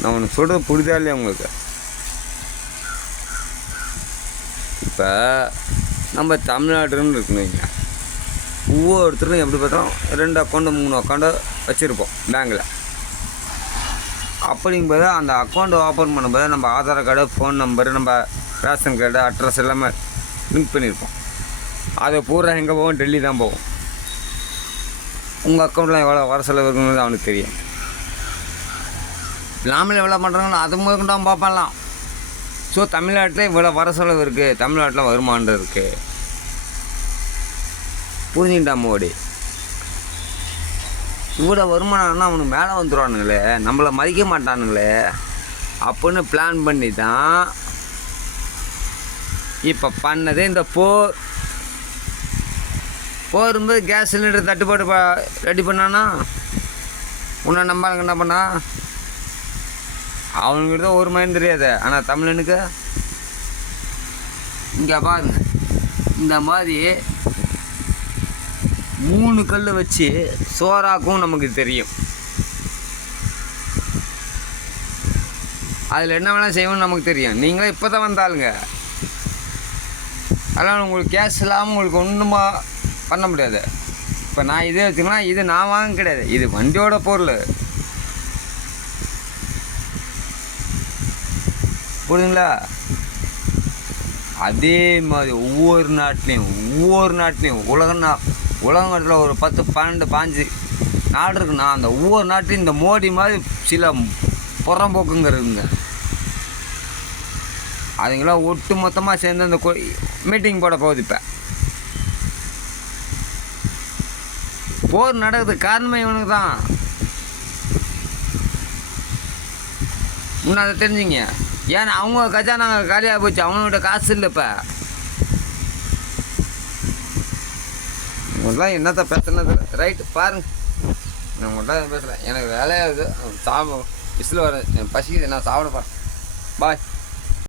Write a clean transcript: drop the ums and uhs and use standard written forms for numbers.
நான் உனக்கு சொல்கிறது புரிதா இல்லையா உங்களுக்கு? இப்போ நம்ம தமிழ்நாட்டுன்னு இருக்குன்னு ஒவ்வொருத்தரும் எப்படி பார்த்தாலும் 2 அக்கௌண்ட்டு 3 அக்கௌண்ட்டை வச்சுருப்போம் பேங்கில். அப்படிங்கும்போது அந்த அக்கௌண்ட்டை ஓப்பன் பண்ணும்போது நம்ம ஆதார் கார்டு, ஃபோன் நம்பரு, நம்ம ரேஷன் கார்டு, அட்ரஸ் எல்லாமே லிங்க் பண்ணியிருப்போம். அதை பூரா எங்கே போவோம்? டெல்லி தான் போவோம். உங்கள் அக்கௌண்ட்டில் எவ்வளோ வர செலவு இருக்குங்கிறது அவனுக்கு தெரியும். நாமளே எவ்வளோ பண்ணுறாங்களோ அது முதற்கொண்டு அவன் பார்ப்பான்லாம். ஸோ தமிழ்நாட்டில் இவ்வளோ வர செலவு இருக்குது, தமிழ்நாட்டில் வருமானம் இருக்குது. புரிஞ்சுக்கிட்டா மோடி? இவ்வளோ வருமானம்னா அவனுக்கு மேலே வந்துடுவானுங்களே, நம்மளை மதிக்க மாட்டானுங்களே அப்படின்னு பிளான் பண்ணி தான் இப்போ பண்ணது இந்த போரும்போது கேஸ் சிலிண்டர் தட்டுப்பாடு ரெடி பண்ணானா உன்னை நம்பாளுங்க என்ன பண்ணா? அவனுக்கிட்ட தான் ஒரு மணி தெரியாது. ஆனால் தமிழனுக்கு இங்கே பாருங்க, இந்த மாதிரி 3 கல் வச்சு சோறாக்கும் நமக்கு தெரியும். அதில் என்ன வேணால் செய்வோம்னு நமக்கு தெரியும். நீங்களே இப்போ தான் வந்தாளுங்க. அதனால் உங்களுக்கு கேஸ் இல்லாமல் உங்களுக்கு ஒன்றுமா பண்ண முடியாது. இப்போ நான் இதே வச்சுக்கோன்னா இது நான் வாங்க கிடையாது, இது வண்டியோட பொருள். புரியுதுங்களா? அதே மாதிரி ஒவ்வொரு நாட்டிலையும் உலகத்தில் ஒரு 10, 12, 15 நாடு இருக்குன்னா அந்த ஒவ்வொரு நாட்டையும் இந்த மோடி மாதிரி சில புறம்போக்குங்கிறதுங்க. அதுங்களாம் ஒட்டு மொத்தமாக சேர்ந்து அந்த மீட்டிங் போட போகுது. இப்போ போர் நடக்கிறதுக்கு காரணமே இவனுக்கு தான். இன்னும் அதை தெரிஞ்சுங்க. ஏன்னா அவங்க கஜானா காலியாக போச்சு, அவங்ககிட்ட காசு இல்லை. இப்போ உங்கள்லாம் என்னத்த பேசுனது ரைட்டு பாருங்க. நான் உங்கள்கிட்ட பேசுகிறேன், எனக்கு வேலையாகுது, விசில் வரேன், என் பசிக்குது, நான் சாப்பிட போகிறேன். பாய்.